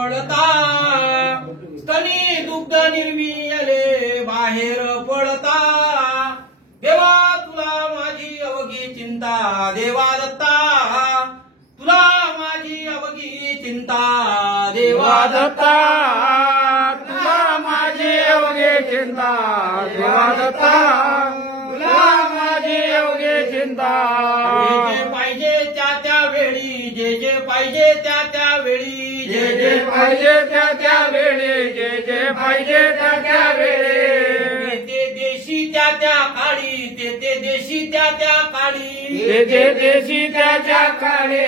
पडता स्तनी दुग्ध निर्मियले बाहेर पडता देवा तुला माझी अवघी चिंता देवा दत्ता तुला माझी अवघी चिंता देवा दत्ता तुला माझी अवघी चिंता देवा दत्ता तुला माझी अवघी चिंता जे पाहिजे त्या वेळी जे पाहिजे त्या वेळी जे पाहिजे त्या वेळी जे पाहिजे त्या वेळी ते देशी त्या काळी ते देशी त्या काळी जे देशी त्याच्या काळे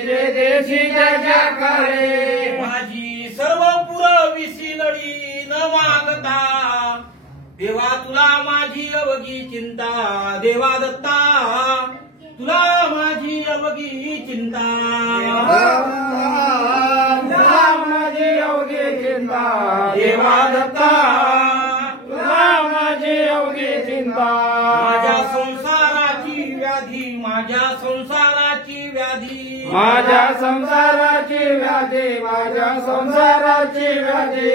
जे देशी त्याच्या काळे माझी सर्व पुरविसी लढी न मागता देवा तुला माझी अवघी चिंता देवा दत्ता तुला माझी अवघी चिंता तुला माझी अवघी चिंता देवा दत्ता तुला माझी अवघी चिंता माझ्या संसाराची व्याधी माझ्या संसाराची व्याधी माझ्या संसाराची व्याधी माझ्या संसाराची व्याधी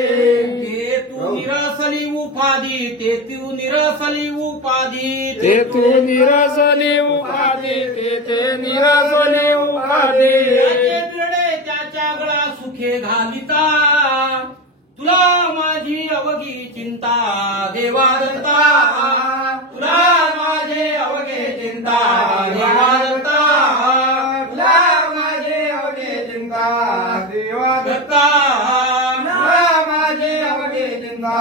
ते तू निरसली उपाधी ते तू निरसली उपाधी ते तू निरसली उपाधी ते निरसली उपाधी त्याचे बिरडे त्याच्या गळा सुखे घालिता तुला माझी अवघी चिंता देवा दत्ता तुला माझे अवघे चिंता देवा दत्ता तुला माझी अवघी चिंता देवा दत्ता तुला माझी अवघी चिंता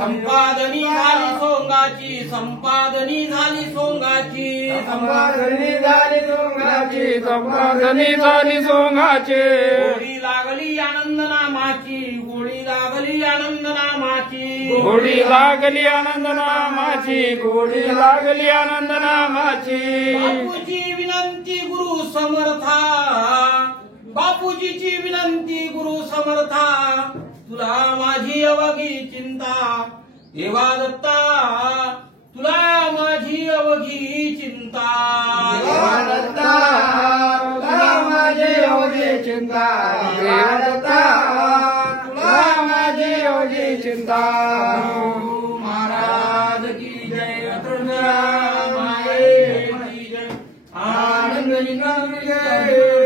संपादनी झाली सोंगाची संपादनी झाली सोंगाची संपादनी झाली सोंगाची संपादनी झाली सोंगाची गोडी लागली आनंद नामाची गोडी लागली आनंद नामाची गोडी लागली आनंद नामाची गोडी लागली आनंद नामाची बापूची विनंती गुरु समर्था बापूजीची विनंती गुरु समर्था तुला माझी अवघी चिंता देवा दत्ता तुला माझी अवघी चिंता देवा दत्ता तुला माझी अवघी चिंता देवा दत्ता तुला माझी अवघी चिंता महाराज की जय माये की जय आनंद की जय